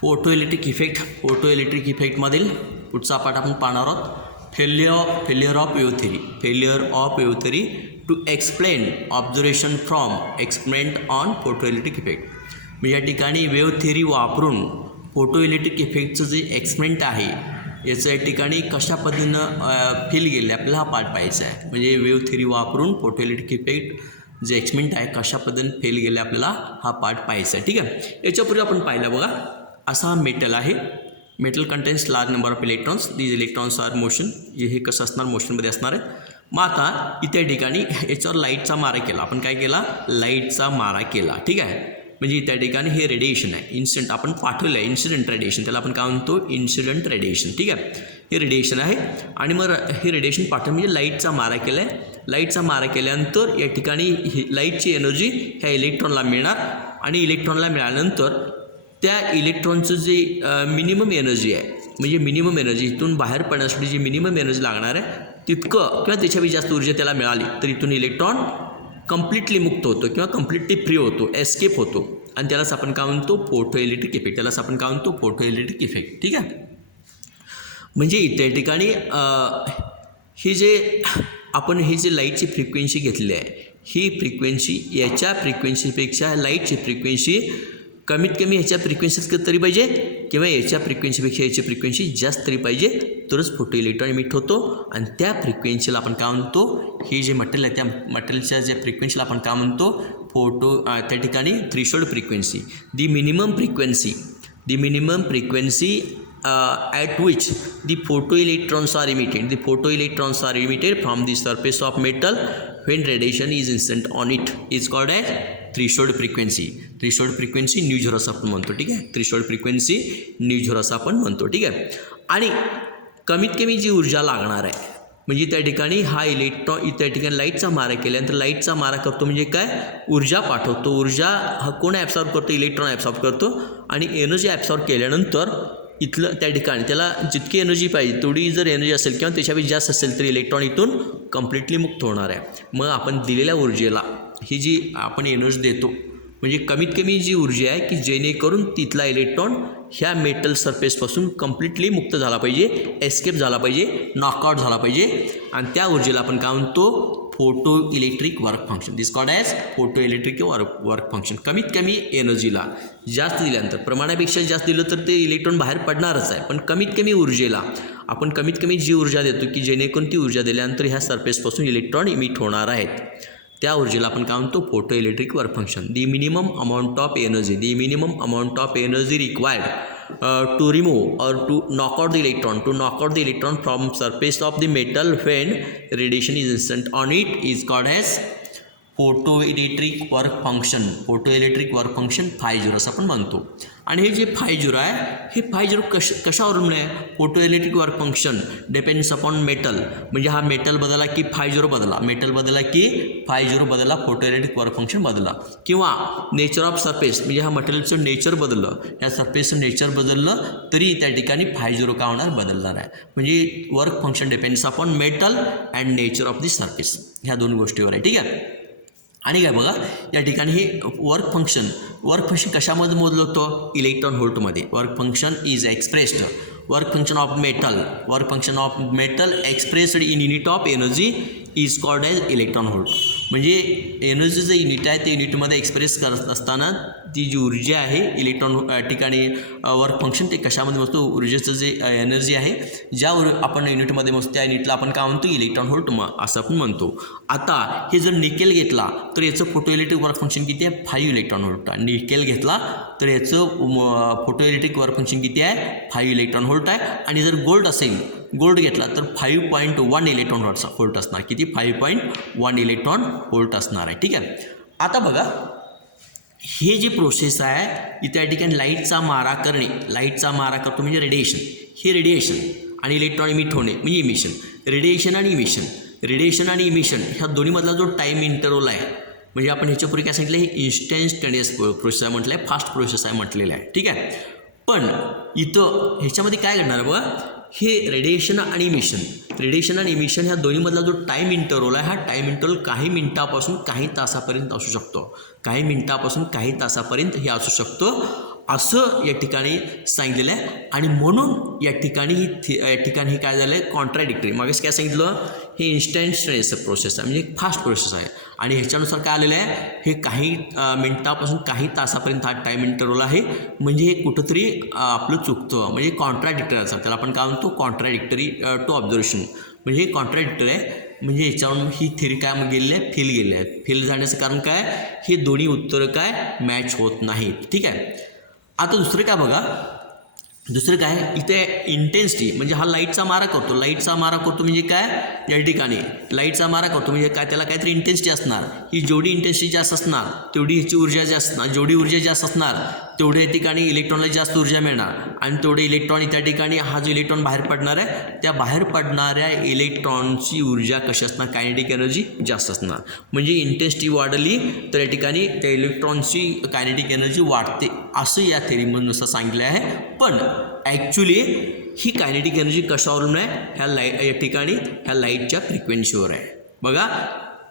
Photoelectric इफेक्टमधील पुढचा पाठ आपण पाहणार आहोत. Failure of wave theory to explain observation from experiment on photoelectric effect. म्हणजे या ठिकाणी वेव्ह थेरी वापरून फोटोइलेक्ट्रिक इफेक्टचं जे एक्सपेरिमेंट आहे याचं या ठिकाणी कशा पद्धतीनं फेल गेले आपल्याला हा पाठ पाहायचा आहे. म्हणजे वेव्ह थेरी वापरून फोटोइलेक्ट्रिक इफेक्ट जे एक्सपेरिमेंट आहे कशा पद्धतीने फेल गेले आपल्याला हा पाठ पाहायचा आहे. ठीक आहे. याच्यापूर्वी आपण पाहिलं बघा, असा हा मेटल आहे. Metal contains large number of electrons. These electrons are motion. हे कसं असणार, मोशनमध्ये असणार आहे. मग आता इथे ठिकाणी याच्यावर लाईटचा मारा केला. आपण काय केला, लाईटचा मारा केला. ठीक आहे. म्हणजे त्या ठिकाणी हे रेडिएशन आहे, इन्सिडेंट आपण पाठवलं आहे, इन्सिडेंट रेडिएशन, त्याला आपण काय म्हणतो, इन्सिडेंट रेडिएशन. ठीक आहे. हे रेडिएशन आहे आणि मग हे रेडिएशन पाठवलं म्हणजे लाईटचा मारा केला आहे. लाईटचा मारा केल्यानंतर या ठिकाणी लाईटची एनर्जी ह्या इलेक्ट्रॉनला मिळणार आणि इलेक्ट्रॉनला मिळाल्यानंतर त्या इलेक्ट्रॉनचं जे मिनिमम एनर्जी आहे, म्हणजे मिनिमम एनर्जी इथून बाहेर पडण्यासाठी जी मिनिमम एनर्जी लागणार आहे तितकं किंवा त्याच्यापेक्षा जास्त ऊर्जा त्याला मिळाली तर इथून इलेक्ट्रॉन कम्प्लिटली मुक्त होतो किंवा कम्प्लिटली फ्री होतो, एस्केप होतो. आणि त्यालाच आपण काय म्हणतो, फोटोइलेक्ट्रिक इफेक्ट. त्यालाच आपण काय म्हणतो, फोटोइलेक्ट्रिक इफेक्ट. ठीक आहे. म्हणजे इथे ठिकाणी हे जे आपण हे जे लाईटची फ्रिक्वेन्सी घेतली आहे ही फ्रिक्वेन्सी याच्या फ्रिक्वेन्सीपेक्षा लाईटची फ्रिक्वेन्सी कमीत कमी ह्याच्या फ्रिक्वेन्सीच तरी पाहिजे किंवा याच्या फ्रिक्वेन्सीपेक्षा याची फ्रिक्वेन्सी जास्त तरी पाहिजे तरच फोटो इलेक्ट्रॉन इमिट होतो. आणि त्या फ्रिक्वेन्सीला आपण काय म्हणतो, हे जे मटेरियल आहे त्या मटेरियलच्या ज्या फ्रिक्वेन्सीला आपण काय म्हणतो, त्या ठिकाणी threshold frequency. The minimum frequency at which the photoelectrons are emitted. The photoelectrons are emitted from the surface of metal when radiation is incident on it is called as threshold frequency. Threshold frequency new zero असं आपण म्हणतो. ठीक आहे. Threshold frequency new zero असं आपण म्हणतो. ठीक आहे. आणि कमीत कमी जी ऊर्जा लागणार आहे म्हणजे त्या ठिकाणी हा इलेक्ट्रॉन त्या ठिकाणी लाईटचा मारा केल्यानंतर लाईटचा मारा करतो म्हणजे काय, ऊर्जा पाठवतो. ऊर्जा हा कोण ॲब्सॉर्ब करतो, इलेक्ट्रॉन ॲब्सॉर्ब करतो. आणि एनर्जी ॲब्सॉर्ब केल्यानंतर इथलं त्या ठिकाणी त्याला जितकी एनर्जी पाहिजे तेवढी जर एनर्जी असेल किंवा त्याच्यापेक्षा जास्त असेल तर इलेक्ट्रॉन इथून कम्प्लिटली मुक्त होणार आहे. मग आपण दिलेल्या ऊर्जेला ही जी आपण एनर्जी देतो म्हणजे कमीत कमी जी ऊर्जा आहे की जेणेकरून तिथला इलेक्ट्रॉन ह्या मेटल सरफेसपासून कम्प्लिटली मुक्त झाला पाहिजे, एस्केप झाला पाहिजे, नॉकआउट झाला पाहिजे. आणि त्या ऊर्जेला आपण काय म्हणतो, photo electric work function. This called as photo electric work function. कमीत कमी एनर्जीला जास्त दिल्यानंतर, प्रमाणापेक्षा जास्त दिलं तर ते इलेक्ट्रॉन बाहेर पडणारच आहे, पण कमीत कमी ऊर्जेला आपण कमीत कमी जी ऊर्जा देतो की जेणेकरून ती ऊर्जा दिल्यानंतर ह्या सरफेसपासून इलेक्ट्रॉन इमिट होणार आहेत त्या ऊर्जेला आपण काय म्हणतो, photo electric work function. The minimum amount of energy required to remove or to knock out the electron from surface of the metal when radiation is incident on it is called as photoelectric work function 50 असं आपण म्हणतो. आणि हे जे 50 आहे हे 50 कशावरून आहे, photo electric work function depends upon metal. म्हणजे हा मेटल बदला की 50 बदला, मेटल बदला की 50 बदला, फोटो इलेक्ट्रिक वर्क फंक्शन बदला. किंवा नेचर ऑफ सरफेस म्हणजे हा मटेरियलचं नेचर बदललं, या सरफेसचं नेचर बदललं तरी त्या ठिकाणी 50 का होणार, बदलणार आहे. म्हणजे work function depends upon metal and nature of the surface, ह्या दोन गोष्टीवर आहे. ठीक आहे. आणि काय बघा या ठिकाणी हे वर्क फंक्शन कशामध्ये मोजलं होतं, इलेक्ट्रॉन व्होल्टमध्ये. Work function is expressed, work function of metal expressed in unit of energy is called as electron volt. म्हणजे एनर्जीचं युनिट आहे ते युनिटमध्ये एक्सप्रेस करत असताना ती जी ऊर्जा आहे इलेक्ट्रॉन ठिकाणी वर्क फंक्शन ते कशामध्ये मोजतो, ऊर्जेचं जे एनर्जी आहे ज्या आपण युनिटमध्ये मोजतो त्या युनिटला आपण काय म्हणतो, इलेक्ट्रॉन व्होल्ट असं आपण म्हणतो. आता हे जर निकेल घेतला तर याचं फोटो इलेक्ट्रिक वर्क फंक्शन किती आहे, 5 इलेक्ट्रॉन व्होल्ट. निकेल घेतला तर याचं फोटो इलेक्ट्रिक वर्क फंक्शन किती आहे, 5 इलेक्ट्रॉन व्होल्ट आहे. आणि जर गोल्ड घेतला तर 5.1 इलेक्ट्रॉन व्होल्ट असणार. किती, 5.1 इलेक्ट्रॉन व्होल्ट असणार आहे. ठीक आहे. आता बघा हे जी प्रोसेस आहे त्या ठिकाणी लाईटचा मारा करतो म्हणजे रेडिएशन. हे रेडिएशन आणि इलेक्ट्रॉन इमिट होणे म्हणजे इमिशन. रेडिएशन आणि इमिशन ह्या दोन्हीमधला जो टाईम इंटरवल आहे म्हणजे आपण ह्याच्यापूर्वी काय सांगितलं, हे इन्स्टंटेनियस प्रोसेस आहे म्हटलं आहे, फास्ट प्रोसेस आहे म्हटलेलं आहे. ठीक आहे. पण इथं ह्याच्यामध्ये काय घडणार बघा, हे रेडिएशन आणि इमिशन ह्या दोन्हीमधला जो टाईम इंटरवल आहे हा टाईम इंटरवल काही मिनिटापासून काही तासापर्यंत असू शकतो. हे असू शकतो. असं या ठिकाणी सांगितलेलं आहे. आणि म्हणून या ठिकाणी हे काय झालं आहे, कॉन्ट्राडिक्टरी. मागेच काय सांगितलं, हे इन्स्टंटेनियस प्रोसेस आहे, म्हणजे फास्ट प्रोसेस आहे. आणि ह्याच्यानुसार काय आलेलं आहे, हे काही मिनटापासून काही तासापर्यंत हा टाईम इंटरवल आहे. म्हणजे हे कुठंतरी आपलं चुकतं, म्हणजे कॉन्ट्राडिक्टरी असं त्याला आपण काय म्हणतो, कॉन्ट्राडिक्टरी टू ऑब्झर्वेशन. म्हणजे हे कॉन्ट्राडिक्टरी आहे. म्हणजे याच्यावरून ही थिअरी काय गेलेली आहे, फेल गेलेली आहे. फेल जाण्याचं कारण काय, हे दोन्ही उत्तरं काय मॅच होत नाहीत. ठीक आहे. आता दुसरं काय बघा, दुसरं काय इथे इंटेन्सिटी, म्हणजे हा लाईटचा मारा करतो. लाईटचा मारा करतो म्हणजे काय, या ठिकाणी लाईटचा मारा करतो म्हणजे काय, त्याला काहीतरी इंटेन्सिटी असणार. ही जेवढी इंटेन्सिटी जास्त असणार तेवढी ह्याची ऊर्जा जास्त असणार. जेवढी ऊर्जा जास्त असणार तेवढ्या या ठिकाणी इलेक्ट्रॉनला जास्त ऊर्जा मिळणार. आणि तेवढे इलेक्ट्रॉन त्या ठिकाणी हा जो इलेक्ट्रॉन बाहेर पडणार आहे, त्या बाहेर पडणाऱ्या इलेक्ट्रॉनची ऊर्जा कशी असणार, कायनेटिक एनर्जी जास्त असणार. म्हणजे इंटेन्सिटी वाढली तर या ठिकाणी त्या इलेक्ट्रॉनची कायनेटिक एनर्जी वाढते, असं या थेरीमधून असं सांगितलं आहे. पण ॲक्च्युली ही कायनेटिक एनर्जी कशावरून आहे, या ठिकाणी ह्या लाईटच्या फ्रिक्वेन्सीवर आहे. बघा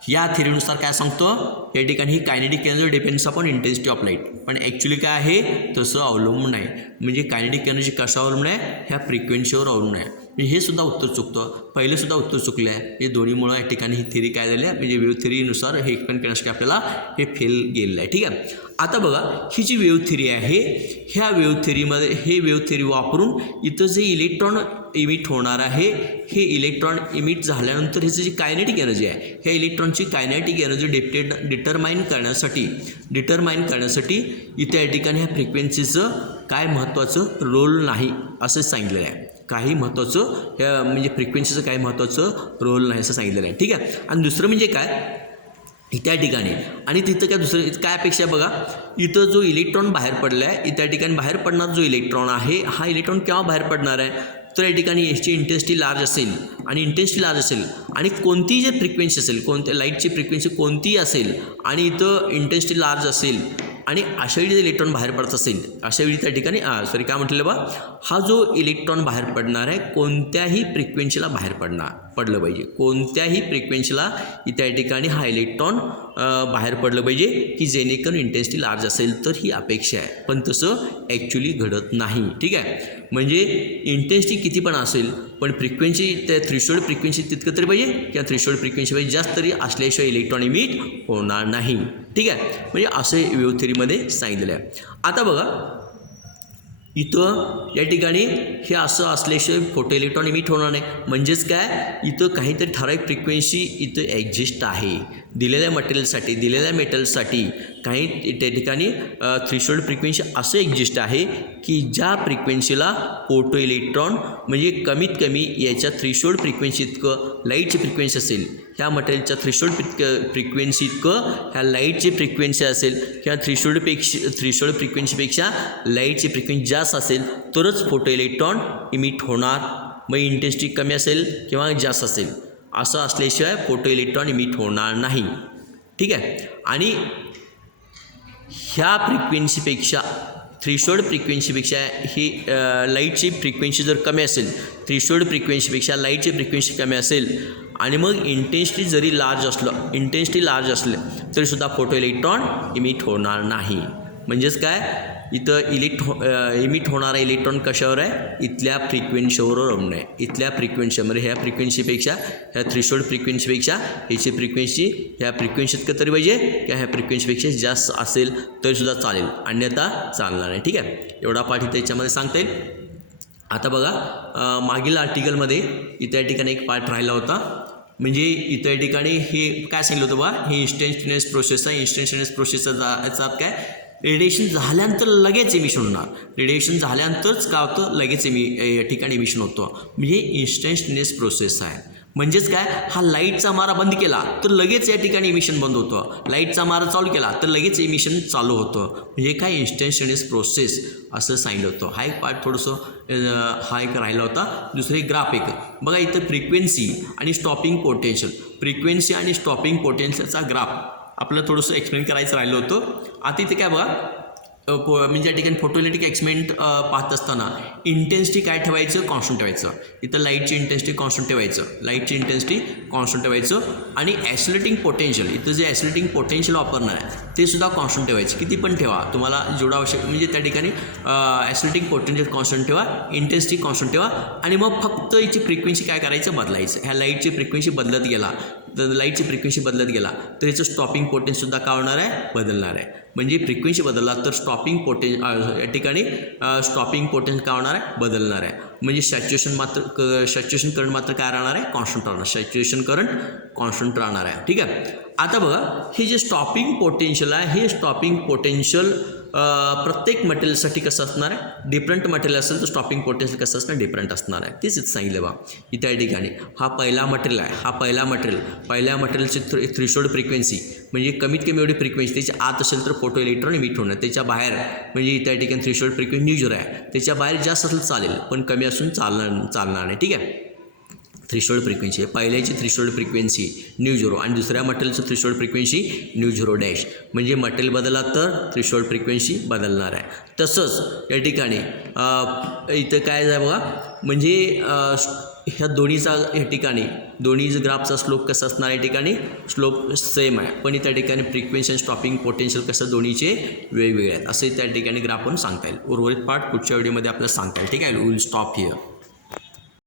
या थेरीनुसार काय सांगतो, या ठिकाणी ही kinetic energy depends upon intensity of light. पण ॲक्च्युली काय आहे, तसं अवलंबून आहे. म्हणजे कायनेटिक एनर्जी कशावर अवलंबून आहे, ह्या फ्रिक्वेन्सीवर अवलंबून आहे. म्हणजे हे सुद्धा उत्तर चुकतं, पहिले सुद्धा उत्तर चुकलं आहे. हे दोन्हीमुळं या ठिकाणी ही थेरी काय झाली आहे, म्हणजे वेव्ह थेरीनुसार हे एक्सप्लेन करण्यासाठी आपल्याला हे फेल गेलेलं आहे. ठीक आहे. आता बघा ही जी वेव्ह थेरी आहे, ह्या वेव्ह थेरीमध्ये हे वेव्ह थेरी वापरून इथं जे इलेक्ट्रॉन इमिट होणार आहे, हे इलेक्ट्रॉन इमिट झाल्यानंतर ह्याची जी कायनेटिक एनर्जी आहे, ह्या इलेक्ट्रॉनची कायनेटिक एनर्जी डिटरमाइन करण्यासाठी इथे या ठिकाणी ह्या फ्रिक्वेन्सीचं काय महत्त्वाचं रोल नाही असं सांगितलेलं आहे. काही महत्त्वाचं म्हणजे फ्रिक्वेन्सीचं काही महत्त्वाचं रोल नाही असं सांगितलेलं आहे. ठीक आहे. आणि दुसरं म्हणजे काय, त्या ठिकाणी आणि तिथं काय दुसरं काय अपेक्षा आहे बघा, इथं जो इलेक्ट्रॉन बाहेर पडला आहे, त्या ठिकाणी बाहेर पडणार जो इलेक्ट्रॉन आहे, हा इलेक्ट्रॉन केव्हा बाहेर पडणार आहे, तर या ठिकाणी याची इंटेन्सिटी लार्ज असेल. आणि इंटेन्सिटी लार्ज असेल आणि कोणतीही जे फ्रिक्वेन्सी असेल, कोणत्या लाईटची फ्रिक्वेन्सी कोणतीही असेल आणि इथं इंटेन्सिटी लार्ज असेल आणि अशा वेळी जर इलेक्ट्रॉन बाहेर पडत असेल, अशा वेळी त्या ठिकाणी काय म्हटलेलं बा, हा जो इलेक्ट्रॉन बाहेर पडणार आहे कोणत्याही फ्रिक्वेन्सीला बाहेर पडलं पाहिजे. कोणत्याही फ्रिक्वेन्सीला त्या ठिकाणी हा इलेक्ट्रॉन बाहेर पडलं पाहिजे की जेणेकरून इंटेन्सिटी लार्ज असेल तर ही अपेक्षा आहे. पण तसं ॲक्च्युली घडत नाही. ठीक आहे. म्हणजे इंटेन्सिटी किती पण असेल पण फ्रिक्वेन्सी त्या थ्रेशोल्ड फ्रिक्वेन्सी तितकं तरी पाहिजे किंवा थ्रेशोल्ड फ्रिक्वेन्सी पाहिजे जास्त तरी असल्याशिवाय इलेक्ट्रॉन इमिट होणार नाही. ठीक आहे. म्हणजे असे वेव्ह थेरीमध्ये सांगितलेलं आहे. आता बघा इथं या ठिकाणी हे असं असल्याशिवाय फोटो इलेक्ट्रॉन इमिट होणार नाही. म्हणजेच काय, इथं काहीतरी ठराविक फ्रिक्वेन्सी इथं एक्झिस्ट आहे दिलेल्या मटेरियलसाठी, दिलेल्या मेटलसाठी काही त्या ठिकाणी थ्रेशोल्ड फ्रिक्वेन्सी असं एक्झिस्ट आहे की ज्या फ्रिक्वेन्सीला फोटो इलेक्ट्रॉन म्हणजे कमीत कमी याच्या थ्रेशोल्ड फ्रिक्वेन्सी इतकं लाईटची फ्रिक्वेन्सी असेल, ह्या मटेरियलच्या थ्रेशोल्ड फ्रिक्वेन्सी इतकं ह्या लाईटची फ्रिक्वेन्सी असेल किंवा थ्रेशोल्ड फ्रिक्वेन्सीपेक्षा लाईटची फ्रिक्वेन्सी जास्त असेल तरच फोटो इलेक्ट्रॉन इमिट होणार. मग इंटेन्सिटी कमी असेल किंवा जास्त असेल असं असल्याशिवाय फोटो इलेक्ट्रॉन इमिट होणार नाही. ठीक आहे. आणि ह्या फ्रिक्वेन्सीपेक्षा थ्रेशोल्ड फ्रिक्वेन्सीपेक्षा ही लाईटची फ्रिक्वेन्सी जर कमी असेल, थ्रेशोल्ड फ्रिक्वेन्सीपेक्षा लाईटची फ्रिक्वेन्सी कमी असेल आणि मग इंटेन्सिटी जरी लार्ज असले तरीसुद्धा फोटो इलेक्ट्रॉन इमिट होणार नाही. म्हणजेच काय, इथं इमिट होणारा इलेक्ट्रॉन कशावर आहे, इथल्या फ्रिक्वेन्सीवर अवलंबून आहे. इथल्या फ्रिक्वेन्सीमध्ये ह्या फ्रिक्वेन्सीपेक्षा ह्या थ्रेशोल्ड फ्रिक्वेन्सीपेक्षा ह्याची फ्रिक्वेन्सी ह्या फ्रिक्वेन्सीत का तरी पाहिजे किंवा ह्या फ्रिक्वेन्सीपेक्षा जास्त असेल तरीसुद्धा चालेल, अन्यथा चालणार नाही. ठीक आहे. एवढा पाठ इथं याच्यामध्ये सांगता येईल. आता बघा मागील आर्टिकलमध्ये इथं या ठिकाणी एक पार्ट राहिला होता. म्हणजे इथं या ठिकाणी हे काय सांगितलं होतं बा, हे इन्स्टंटेनियस प्रोसेस आहे. इन्स्टंटेनियस प्रोसेसचा याचा काय, रेडिएशन झाल्यानंतर लगेच इमिशन होणार. रेडिएशन झाल्यानंतरच काय होतं, लगेच या ठिकाणी इमिशन होतं. म्हणजे इन्स्टंटेनियस प्रोसेस आहे. म्हणजेच काय, हा लाईटचा मारा बंद केला तर लगेच या ठिकाणी इमिशन बंद होतं, लाईटचा मारा चालू केला तर लगेच इमिशन चालू होतं. म्हणजे काय, इन्स्टंटेनियस प्रोसेस असं सांगितलं होतं. हा एक पार्ट थोडंसं हा एक राहिला होता. दुसरे ग्राफ एक बघा, इथं फ्रिक्वेन्सी आणि स्टॉपिंग पोटेन्शियल, फ्रिक्वेन्सी आणि स्टॉपिंग पोटेन्शियलचा ग्राफ आपलं थोडंसं एक्सप्लेन करायचं राहिलं होतं. आता इथे काय बघा, म्हणजे या ठिकाणी फोटोइलेक्ट्रिक एक्सपेरिमेंट पाहत असताना इंटेन्सिटी काय ठेवायचं, कॉन्स्टंट ठेवायचं. इथं लाईटची इंटेन्सिटी कॉन्स्टंट ठेवायचं आणि ॲक्सिलरेटिंग पोटेन्शियल, इथं जे ॲक्सिलरेटिंग पोटेन्शियल वापरणार आहे ते सुद्धा कॉन्स्टंट ठेवायचे, किती पण ठेवा तुम्हाला जेवढा आवश्यक, म्हणजे त्या ठिकाणी ॲसिलेटिंग पोटेन्शियल कॉन्स्टंट ठेवा, इंटेन्सिटी कॉन्स्टंट ठेवा आणि मग फक्त याची फ्रिक्वेन्सी काय करायचं बदलायचं. ह्या लाईटची फ्रिक्वेन्सी बदलत गेला तर लाईटची फ्रिक्वेन्सी बदलत गेला तर याचं स्टॉपिंग पोटेन्ससुद्धा काय होणार आहे बदलणार आहे. म्हणजे फ्रिक्वेन्सी बदलला तर स्टॉपिंग या ठिकाणी स्टॉपिंग पोटेन्स काय होणार आहे बदलणार आहे. म्हणजे सॅच्युरेशन करंट मात्र काय राहणार आहे कॉन्स्टंट राहणार. सॅच्युरेशन करंट कॉन्स्टंट राहणार आहे. ठीक आहे. आता बघा हे जे स्टॉपिंग पोटेन्शियल आहे हे स्टॉपिंग पोटेन्शियल प्रत्येक मटेरियलसाठी कसं असणार आहे, डिफरंट मटेरियल असेल तर स्टॉपिंग पोटेन्शियल कसं असणार डिफरंट असणार आहे. तेच इथं सांगितलं बा की त्या ठिकाणी हा पहिला मटेरियल आहे, हा पहिल्या मटेरियलची थ्रेशोल्ड फ्रिक्वेन्सी म्हणजे कमीत कमी एवढी फ्रिक्वेन्सी त्याच्या आत असेल तर फोटो इलेक्ट्रॉन इमिट होणार, त्याच्या बाहेर म्हणजे त्या ठिकाणी थ्रेशोल्ड फ्रिक्वेन्सी न्यूझरो आहे, त्याच्या बाहेर जास्त असेल चालेल पण कमी असून चालणार नाही. ठीक आहे. थ्रेशोल्ड फ्रिक्वेन्सी पहिल्याची थ्रेशोल्ड फ्रिक्वेन्सी न्यूझरो आणि दुसऱ्या मटेरियलचं थ्रेशोल्ड फ्रिक्वेन्सी न्यूझरो डॅश. म्हणजे मटेरियल बदलला तर थ्रेशोल्ड फ्रिक्वेन्सी बदलणार आहे. तसंच या ठिकाणी इथं काय आहे बघा म्हणजे ह्या दोन्हीचा या ठिकाणी दोन्ही ग्राफचा स्लोप कसा असणार या ठिकाणी स्लोप सेम आहे पण त्या ठिकाणी फ्रिक्वेन्सी आणि स्टॉपिंग पोटेन्शियल कसं दोन्हीचे वेगवेगळे आहेत असे त्या ठिकाणी ग्राफ पण सांगता येईल. उर्वरित पार्ट पुढच्या व्हिडिओमध्ये आपल्याला सांगता येईल. ठीक आहे. Will stop here.